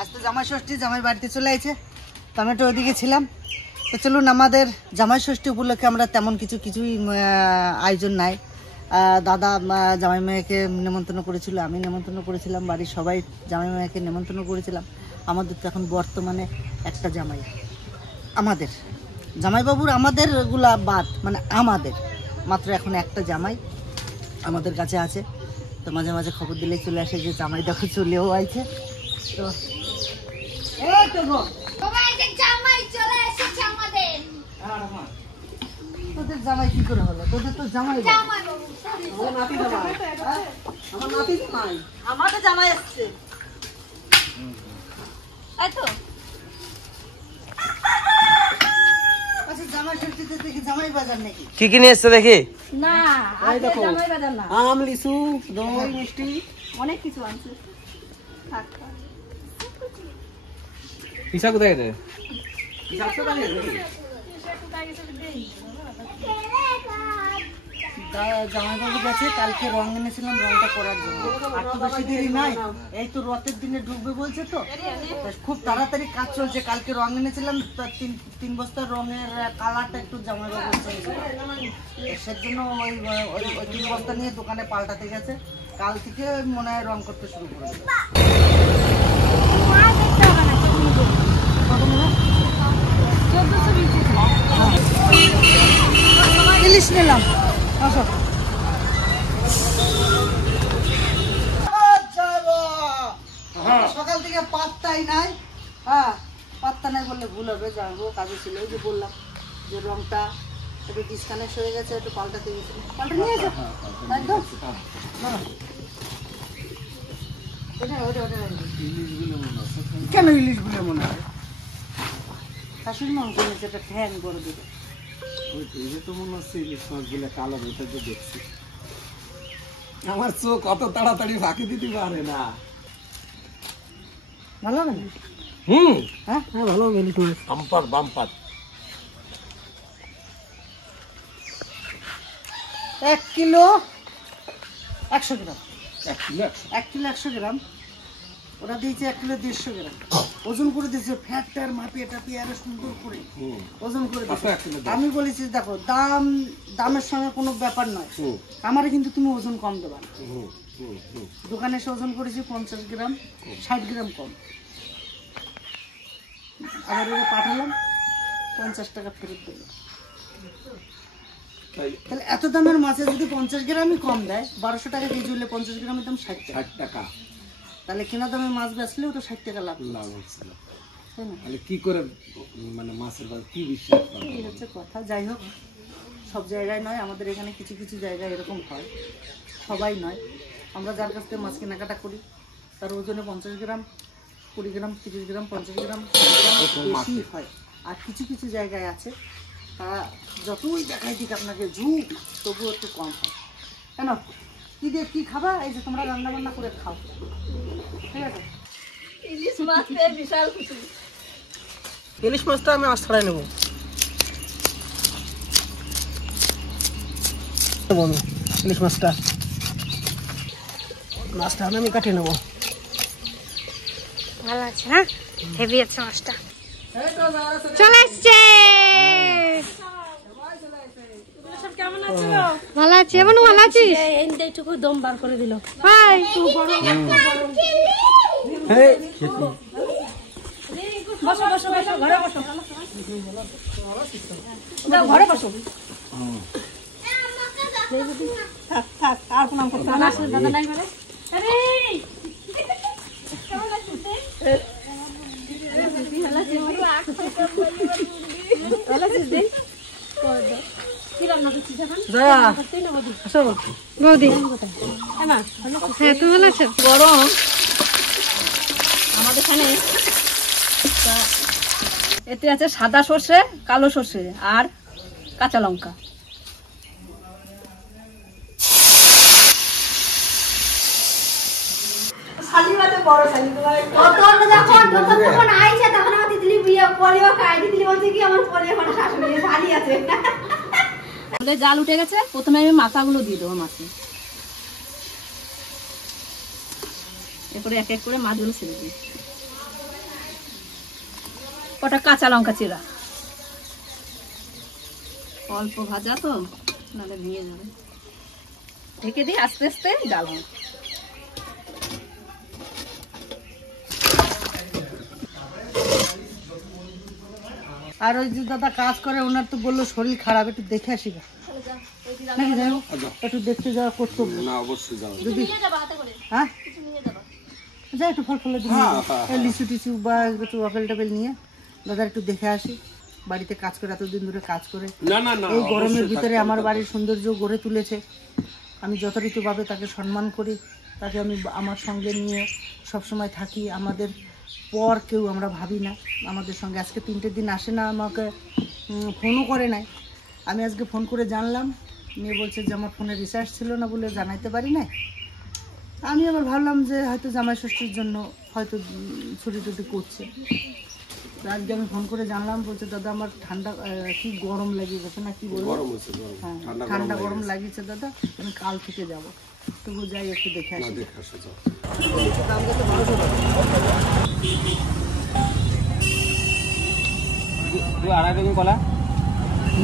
আজ তো জামাই ষষ্ঠী, জামাই বাড়িতে চলে আছে, তো আমি একটু ওইদিকে ছিলাম। তো চলুন, আমাদের জামাই ষষ্ঠী উপলক্ষে আমরা তেমন কিছুই আয়োজন নাই। দাদা জামাই মেয়েকে নেমন্তন্ন করেছিল, আমি নেমন্তন্ন করেছিলাম, বাড়ির সবাই জামাই মেয়েকে নেমন্তন্ন করেছিলাম। আমাদের তো এখন বর্তমানে একটা জামাই, আমাদের জামাইবাবুর আমাদেরগুলা বাদ, মানে আমাদের মাত্র এখন একটা জামাই আমাদের কাছে আছে। তো মাঝে মাঝে খবর দিলেই চলে আসে যে জামাই দেখো চলেও আইছে। তো এই তো গো জামাই চলে এসেছে আমাদের। তোদের জামাই কি করে হলো? তোদের তো জামাই আমার নাতি জামাই, আমার নাতি জামাই, আমাদের জামাই আসছে। এই তো আচ্ছা, জামাই ষষ্ঠীতে দেখি জামাই বাজার নাকি? কি কি নিয়ে এসছে দেখি? না, আজকে জামাই বাজার না, আম, লিচু, দই, মিষ্টি অনেক কিছু আনছে। থাক পিসা কোথায় গেছে? জামাইবাবু গেছে, কালকে রং এনেছিলাম, রংটা করার জন্য। আর তো বেশি দেরি নাই, এই তো রথের দিনে ঢুকবে বলছে, তো খুব তাড়াতাড়ি কাজ চলছে। কালকে রং এনেছিলাম, তিন বস্তার রঙের কালারটা একটু জামাইবাবু সেজন্য ওই 3 বস্তা নিয়ে দোকানে পাল্টাতে গেছে। কাল থেকে মনে হয় রং করতে শুরু করে দেবে। ইলিশ নিলাম, আসো। সকাল থেকে পাত্তাই নাই। হ্যাঁ, পাত্তা নাই বললে ভুল হবে, যাবো কাজে ছিল। ওই যে বললাম যে রংটা একটু ডিসকানেক্ট হয়ে গেছে, একটু পাল্টাতে গেছিল। পাল্টা নিয়ে এসো একদম। কেন ইলিশ গুলো মনে হয়? শাশুড়ি মন করেছে একটা ঠ্যাং বড় দিকে। আমার চোখ কত তাড়াতাড়ি ফাঁকি দিতে পারে না। ভালো হবে না? হ্যাঁ হ্যাঁ, ভালো হবে। ইলিশ মাছ বাম্পার বাম্পার। 1 কিলো 100 গ্রাম। 1 কিলো 100 গ্রাম। ওরা দিয়েছে 1 কিলো 150 গ্রাম। ওজন করে দিয়েছে, ফ্যাটটার মাপিয়ে টাপিয়ে আরো সুন্দর করে ওজন করে দিয়েছে। আমি বলেছি দেখো, দামের সঙ্গে কোনো ব্যাপার নয়, আমারে কিন্তু তুমি ওজন কম দেবা না। দোকানে এসে ওজন করেছি 50 গ্রাম, 60 গ্রাম কম। আবার ওরা পাঠালাম, 50 টাকা ফেরত দিল। তাহলে এত দামের মাছে যদি 50 গ্রামই কম দেয়, 1200 টাকা কেজি হলে 50 গ্রামের দাম 60 টাকা। তাহলে কেনা দামে মাছ বেচলে ওটা 60 টাকা লাভ হচ্ছিল। কি করে মানে মাছের বাজার কি বিশ্বাস এই হচ্ছে কথা। যাই হোক, সব জায়গায় নয়, আমাদের এখানে কিছু কিছু জায়গায় এরকম হয়, সবাই নয়। আমরা যার কাছ থেকে মাছ কেনাকাটা করি তার ওজনে 50 গ্রাম, 20 গ্রাম, 30 গ্রাম, 50 গ্রাম বেশি হয়। আর কিছু কিছু জায়গায় আছে তারা যতই দেখাই দিক আপনাকে ঝুঁক, তবুও একটু কম হয়। কেন কি দিয়ে কি খাবা? এই যে তোমরা রান্না বান্না করে খাও, ঠিক আছে? ইলিশ মাছ পেয়ে বিশাল খুশি। ইলিশ মাছটা আমি আজ ছাড়াই নেবো। ইলিশ মাছটা আমি কাটিয়ে নেবো। ভালো আছে না? হেভি আছে মাছটা। চলে আসছে। ভালো আছি। এমন ভালো আছিস? এইটুকু দম বার করে দিল। হাই বসো বসো বসো, ঘরে বসো, ঘরে বসো। আর প্রণাম করতে দাদা নাই বলে। আরে বৌদি, হ্যাঁ তুমি ভালো আছো? গরম আমাদের এখানে। এতে আছে সাদা সর্ষে, কালো সর্ষে আর কাঁচা লঙ্কা। জাল উঠে গেছে, প্রথমে আমি মাথাগুলো দিয়ে দেবো মাছে, এরপরে এক এক করে মাছগুলো ছেড়ে দিই। কটা কাঁচা লঙ্কা চিরা, অল্প ভাজা তো নাহলে ভেঙে যাবে। ঢেকে দিয়ে আস্তে আস্তে ডাল হবে। আর ওই যে দাদা কাজ করে ওনার তো বললো শরীর খারাপ, একটু দেখে আসি না নাকি? যাই হোক, একটু দেখতে যাওয়া কর্তব্য। না অবশ্যই যাও। যদি হ্যাঁ যা একটু ফল ফলে লিচু টিচু বা একটু আপেল টাপেল নিয়ে দাদা একটু দেখে আসি। বাড়িতে কাজ করে এতদিন ধরে কাজ করে না না না এই গরমের ভিতরে আমার বাড়ির সৌন্দর্য গড়ে তুলেছে। আমি যথারীতিভাবে তাকে সম্মান করি, তাকে আমি আমার সঙ্গে নিয়ে সবসময় থাকি। আমাদের পর কেউ আমরা ভাবি না। আমাদের সঙ্গে আজকে 3টে দিন আসে না, আমাকে ফোনও করে নাই। আমি আজকে ফোন করে জানলাম, মেয়ে বলছে যে আমার ফোনে রিচার্জ ছিল না বলে জানাইতে পারি না। আমি আবার ভাবলাম যে হয়তো জামাই ষষ্ঠীর জন্য হয়তো ছুটি টুটি করছে। তো আজকে আমি ফোন করে জানলাম, বলছে দাদা আমার ঠান্ডা কি গরম লেগে গেছে না কি বলবো, হ্যাঁ ঠান্ডা গরম লাগিয়েছে দাদা, আমি কাল থেকে যাবো। তবু যাই একটু দেখে আসি।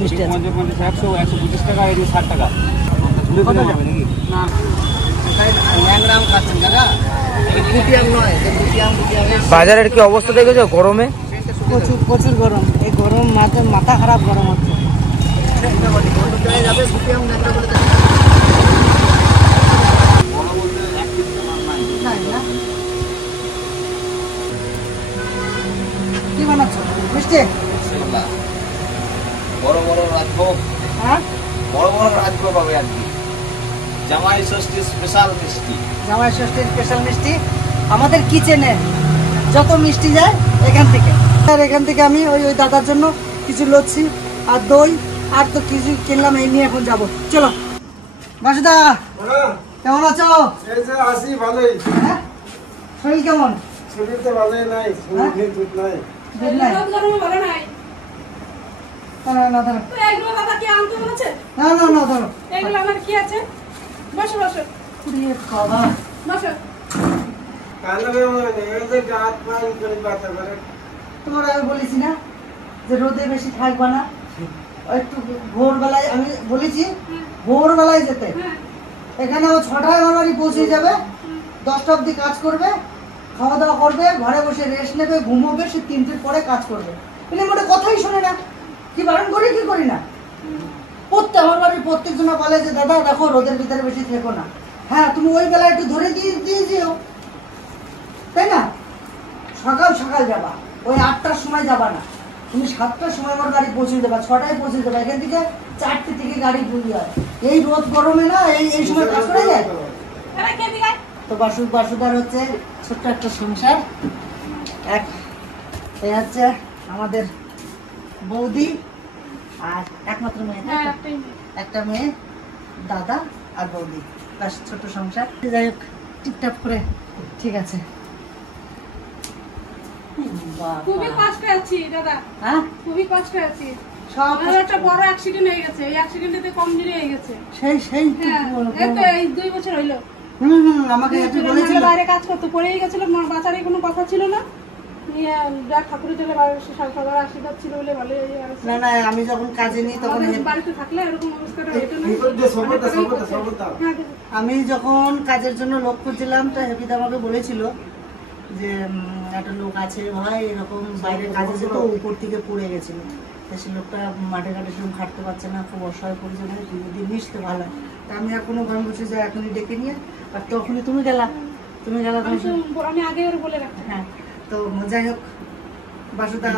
মিষ্টি আছে। 125 টাকা, 60 টাকা। কত যাবে নাকি? না ল্যাংরাম খাচ্ছেন দাদা, গুটিয়াম নয়, গুটিয়াম। বাজারের কি অবস্থা দেখেছো গরমে? প্রচুর প্রচুর গরম। এই গরম মাথা খারাপ গরম হচ্ছে। কি বানাচ্ছ? মিষ্টি? বড় বড় রাজভোগ, হ্যাঁ বড় বড় রাজভোগ হবে আর কি। জামাই ষষ্ঠীর স্পেশাল মিষ্টি। জামাই ষষ্ঠীর স্পেশাল মিষ্টি আমাদের কিচেনে যত মিষ্টি যায় এখান থেকে। আর এখান থেকে আমি ওই দাদার জন্য কিছু লচ্ছি আর দই আর তো কিছু কিনলাম, এই নিয়ে এখন যাবো। চলো বাসুদা, কেমন আছো? এই যে আসি ভালোই। হ্যাঁ শরীর কেমন? শরীর তো ভালোই নাই, শরীর ঠিক ঠিক নাই। দুধ নাই? না না না ধরো, না না না ধরো। উড়িয়ে বাবা। তোমার আমি বলেছি না যে রোদে বেশি থাকবা না, একটু ভোরবেলায় আমি বলেছি ভোরবেলায় যেতে। এখানে ও 6টায় আমার বাড়ি পৌঁছে যাবে, 10টা অবধি কাজ করবে, খাওয়া দাওয়া করবে, ঘরে বসে রেস্ট নেবে, ঘুমোবে, সে 3টের পরে কাজ করবে। এনে মোটে কথাই শোনে না, কি বারণ করি কি করি না। আমার বাড়ির প্রত্যেকজন বলে যে দাদা দেখো রোদের ভিতরে বেশি থেকো না। হ্যাঁ তুমি ওই বেলা একটু ধরে দিয়ে যেও, তাই না? সকাল সকাল যাবা, ওই 8টার সময় যাবা না, তুমি 7টার সময় আমার গাড়ি পৌঁছে দেবা, 6টায় পৌঁছে দেবা। এখান থেকে 4টে থেকে গাড়ি ঢুকি হয়। এই রোদ গরমে না এই সময় কাজ করা যায়। তো বাসুদার হচ্ছে ছোট্ট একটা সংসার। এই হচ্ছে আমাদের বৌদি আর একমাত্র মেয়ে, একটা মেয়ে, দাদা আর বৌদি, তার ছোট সংসার। যাই হোক টিপটাপ করে ঠিক আছে। খুবই কষ্টে আছি দাদা, হ্যাঁ খুবই কষ্টে আছি। সব একটা বড় অ্যাক্সিডেন্ট হয়ে গেছে, এই অ্যাক্সিডেন্টে কমজোরি হয়ে গেছে। সেই হ্যাঁ এই তো এই 2 বছর হইলো। আমাকে বলেছিল বাইরে কাজ করতে পড়েই গেছিল, বাঁচারই কোনো কথা ছিল না। ঠাকুরের জন্য সবার আশীর্বাদ ছিল বলে ভালো। না না আমি যখন কাজে নিই তখন বাড়িতে থাকলে এরকম অবস্থাটা হইতো না। আমি যখন কাজের জন্য লোক খুঁজছিলাম তো হেপিদা আমাকে বলেছিল যে একটা লোক আছে ভাই এরকম বাইরে কাজে যেত, উপর থেকে পড়ে গেছিল। সে লোকটা মাঠে ঘাটে সেরকম খাটতে পারছে না, খুব অসহায় পরিচয়, যদি মিশতে ভালো হয়। তা আমি এখনো ঘর বসে যে এখনই ডেকে নিয়ে, আর তখনই তুমি গেলা আমি আগে বলে রাখছি। হ্যাঁ তো যাই হোক বাসুদা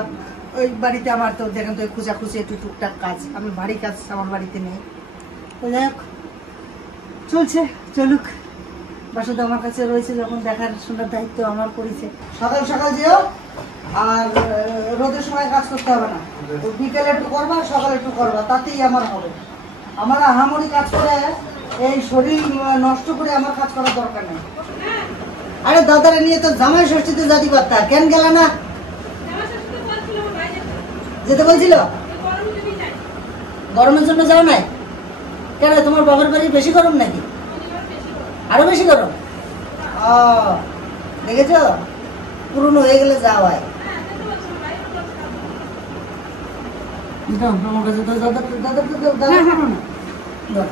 ওই বাড়িতে আমার তো যেখান থেকে খোঁজাখুঁজি একটু টুকটাক কাজ, আমি ভারী কাজ আমার বাড়িতে নেই। তো যাই হোক চলছে, চলুক। বাসুদা আমার কাছে রয়েছে যখন দেখার শোনার দায়িত্ব আমার করেছে। সকাল সকাল যেও, আর রোদের সময় কাজ করতে হবে না, তো বিকেলে একটু করবা সকালে একটু করবা, তাতেই আমার হবে। আমার আহামরি কাজ করে এই শরীর নষ্ট করে আমার কাজ করার দরকার নেই। আরে দাদারা নিয়ে তো জামাই ষষ্ঠীতে জাতি পারতা, কেন গেল না? যেতে বলছিল? গরমের জন্য যাও নাই কেন? তোমার বাবার বাড়ি বেশি গরম নাকি? আরো বেশি গরম? দেখেছ পুরনো হয়ে গেলে যাও হয়। দাও আমার কাছে দাও, দাদা দাদা দাদা দাদা দাও না। দাও।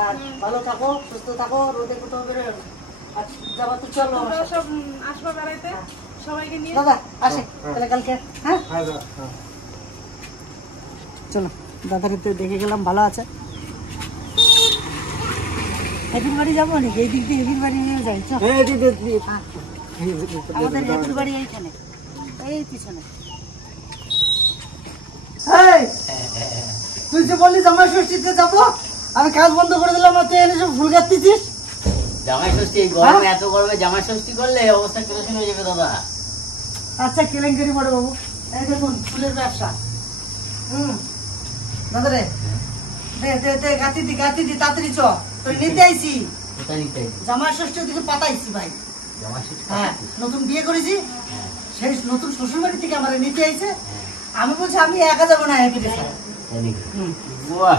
আর ভালো থাকো, সুস্থ থাকো, রোদে কোথাও বেরোয় না। আর যাবা তো চলো আমার তোমরা সাথে। সব আসবা বেড়াইতে সবাইকে নিয়ে। দাদা আসে তাহলে কালকে, হ্যাঁ চলো। দাদার তো দেখে গেলাম ভালো আছে। হ্যাপির বাড়ি যাবো নাকি? এই দিক দিয়ে হ্যাপির বাড়ি নিয়ে যাই, চল। হ্যাঁ। আমাদের হ্যাপির বাড়ি এইখানে, এই পিছনে। এই, তুই যে বললি জামাই ষষ্ঠীতে যাবো, আমি কাজ বন্ধ করে দিলাম, তুই এনে সব ফুল গাঁথতেছিস। জামাই ষষ্ঠী এই গরমে, এত গরমে জামাই ষষ্ঠী করলে এই অবস্থা কেরোসিন হয়ে যাবে দাদা। আচ্ছা কেলেঙ্কারি বড় বাবু, এই দেখুন ফুলের ব্যবসা। দাদা রে, দে গাঁথি দি তাড়াতাড়ি চ, তুই নিতে আইছি। কোথায় নিতে? জামাই ষষ্ঠীর দিকে পাতাইছি ভাই। জামাই ষষ্ঠী? হ্যাঁ, নতুন বিয়ে করেছি, সেই নতুন শ্বশুর বাড়ি থেকে আমার নিতে আইছে। আমি বলছি আমি একা যাবো না, হ্যাপি রে স্যার। বাহ,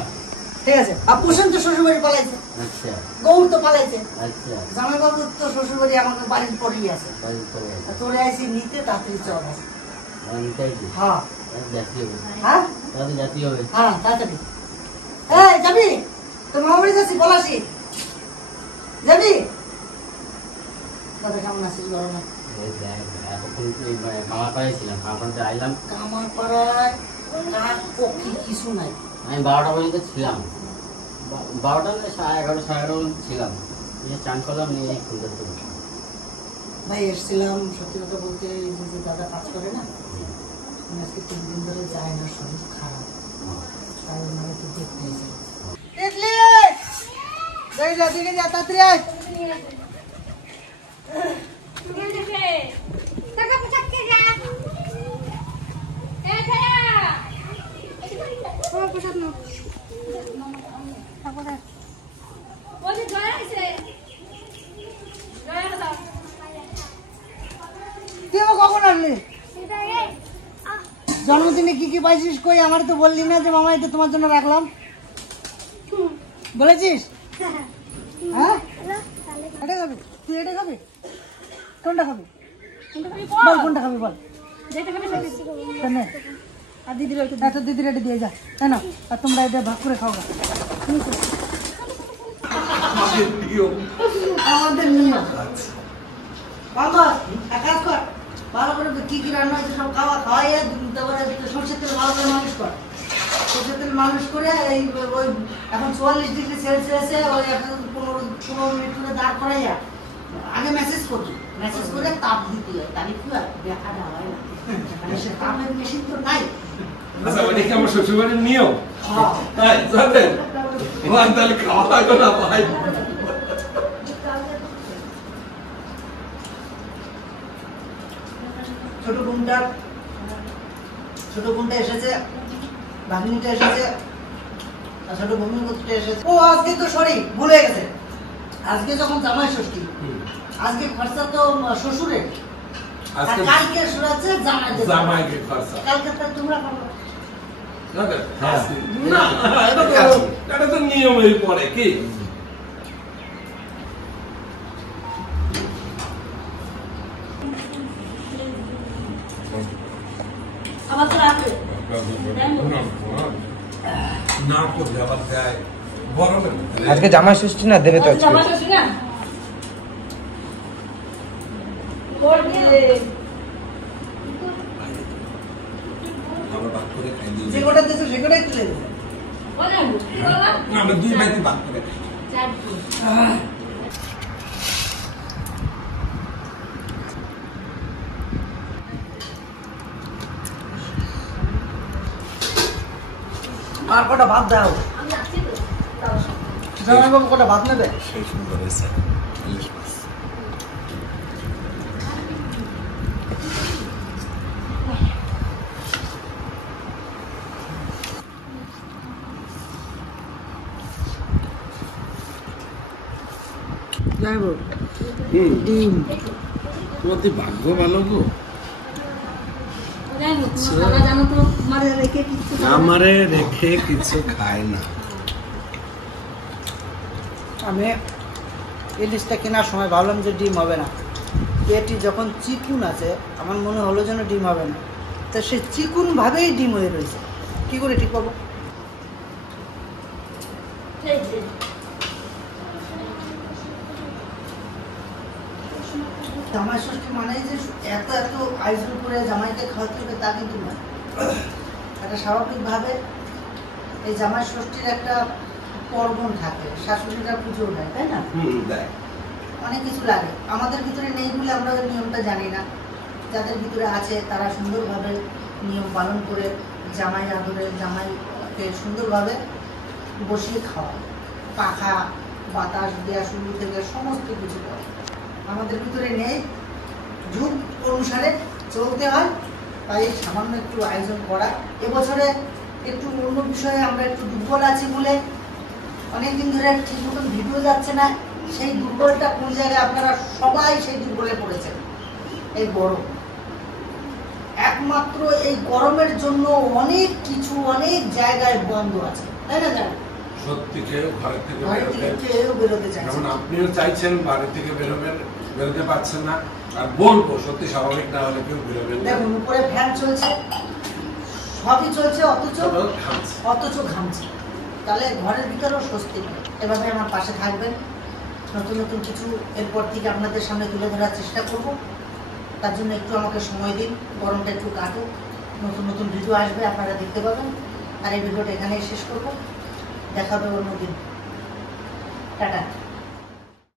ঠিক আছে। আর পুষেন তো শ্বশুর বাড়ি পালাইছে, আচ্ছা গৌর তো পালাইছে, আচ্ছা, জামাই বাবু তো শ্বশুর বাড়ি আমাকে বাড়ির পরেই আছে। বাড়ির পরে আছে। আর তোরে আইছি নিতে, তাড়াতাড়ি চল। আমার নিতেই তো। হ্যাঁ তাহলে জাতি হবে, হ্যাঁ তাহলে জাতি হবে। হ্যাঁ তাড়াতাড়ি। এই যাবি? তোর মামা বাড়ি যাচ্ছি, পলাশি যাবি? দাদা কেমন আছিস গরমে? এই দেখ, এতক্ষণ তো এই কামারপাড়ায় ছিলাম, কামারপাড়াতে আইলাম। আমার পাড়ায় কাক পক্ষী কিছু নাই। আমি 12টা পর্যন্ত ছিলাম, 12টা না 11:30 সাড়ে 11টা পর্যন্ত ছিলাম। এই চান করলাম, নিয়ে এই ফুল ধরতে বসলাম। ভাই এসেছিলাম সত্যি কথা বলতে, এই যে দাদা কাজ করে না, আমি আজকে 3 দিন ধরে যাই না, শরীর খারাপ, তাই মানে একটু দেখতে এসে। দেখলি যাই যা দিকে যা, তাড়াতাড়ি আয়। টাকা পয়সা কে যা এ ছায়া ও পয়সা নো তারপরে ওই জয় আছে জয় দাও তুই আমার কখন আসলি? এটা এই জন্মদিনে কি কি পাইছিস কই? আমার তো বললি না যে মামা এটা তোমার জন্য রাখলাম, বলেছিস? হ্যাঁ এটা খাবি? তুই এটা খাবি? কোনটা খাবি বল, কোনটা খাবি বল। যেটা খাবে সেটা কেন? আর দিদির ওইটা এত দিদির এটা দিয়ে যা, তাই না? আর তোমরা এটা ভাগ করে খাও। আমাদের নিয়ম। বাবা এক কাজ কর, ভালো করে কি কি রান্না হয়েছে সব খাওয়াইয়া, তারপরে সরষের তেল ভালো করে মালিশ কর। সরষের তেল মালিশ করে এই ওই এখন 44°C ওই 15 মিনিট করে দাঁড় করাইয়া আগে মেসেজ করবি, মেসেজ করে তাপ দিতে হয়, তাহলে কি হয় দেখা দেওয়া হয় না, মানে সে তাপের মেশিন তো নাই। আচ্ছা ওটা কি আমার শ্বশুরবাড়ির নিয়ম? হ্যাঁ। তাই জানেন ও আর তাহলে খাওয়া লাগবে না ভাই। ছোট বোনটা এসেছে, ভাগ্নিটা এসেছে, আর ছোট ভগ্নিপতিটা এসেছে। ও আজকে তো সরি ভুলে গেছে, আজকে যখন জামাই ষষ্ঠী, আজকে খরচা তো শ্বশুরের, আর আজকে কালকে আছে জামাইদের। জামাইকে খরচা। কালকে তো তোমরা খাবো। না এটা তো নিয়মের পরে কি। আবার তো রাখবে না করলে আবার দেয় গরমের মধ্যে। আজকে জামাই ষষ্ঠী না, দেবে তো আজকে। জামা ষষ্ঠী না ওর দিয়ে আমরা ভাগ করে খাই দিই। যে কটা দিয়েছো সে কটাই তুলে দেবে। বলে কি বললাম আমরা দুই ভাইতে ভাগ করে খাই। আর কটা ভাত দাও, জামাইবাবু কটা ভাত নেবে? সেই সুন্দর হয়েছে। জামাইবাবু ডিম তোমার ভাগ্য ভালো গো। জানো তো মারে রেখে কিছু আমারে রেখে কিছু খায় না। আমি ইলিশটা কেনার সময় ভাবলাম যে ডিম হবে না, এটি যখন চিকুন আছে আমার মনে হলো যেন ডিম হবে না, তা সে চিকুন ভাবেই ডিম হয়ে রয়েছে। কি করে ঠিক পাবো? জামাই ষষ্ঠী মানে যে এত এত আয়োজন করে জামাইকে খাওয়াতে হবে তা কিন্তু না। একটা স্বাভাবিকভাবে এই জামাই ষষ্ঠীর একটা পর্বণ থাকে, শাশুড়িরা পুজো দেয়, তাই না? দেয়। অনেক কিছু লাগে, আমাদের ভিতরে নেই বলে আমরা ওই নিয়মটা জানি না। যাদের ভিতরে আছে তারা সুন্দরভাবে নিয়ম পালন করে জামাই আদরে জামাইকে সুন্দরভাবে বসিয়ে খাওয়া, পাখা বাতাস দেওয়া শুরু থেকে সমস্ত কিছু করে। আমাদের ভিতরে নেই, যুগ অনুসারে চলতে হয়, তাই সামান্য একটু আয়োজন করা। এবছরে একটু অন্য বিষয়ে আমরা একটু দুর্বল আছি বলে অনেকদিন ধরে ঠিক মতন ভিডিও যাচ্ছে না। সেই দুর্বলটা কোন জায়গায় আপনারা সবাই সেই দুর্বলে পড়েছেন। এই গরম, একমাত্র এই গরমের জন্য অনেক কিছু অনেক জায়গায় বন্ধ আছে, তাই না? জানেন সত্যি কেউ ঘরের থেকে ঘরে থেকে কেউ বেরোতে চাইছে যেমন না। আপনিও চাইছেন বাড়ি থেকে বেরোতে পারছেন না, আর বলবো সত্যি স্বাভাবিক না হলে কেউ বেরোবেন না। দেখুন উপরে ফ্যান চলছে, সবই চলছে, তারপর ঘামছে। অথচ ঘামছে। তাহলে ঘরের ভিতরেও স্বস্তি নেই। এভাবে আমার পাশে থাকবেন, নতুন নতুন কিছু এরপর থেকে আপনাদের সামনে তুলে ধরার চেষ্টা করব। তার জন্য একটু আমাকে সময় দিন, গরমটা একটু কাটুক, নতুন নতুন ভিডিও আসবে, আপনারা দেখতে পাবেন। আর এই ভিডিওটা এখানেই শেষ করব, দেখা হবে অন্যদিন। টাটা।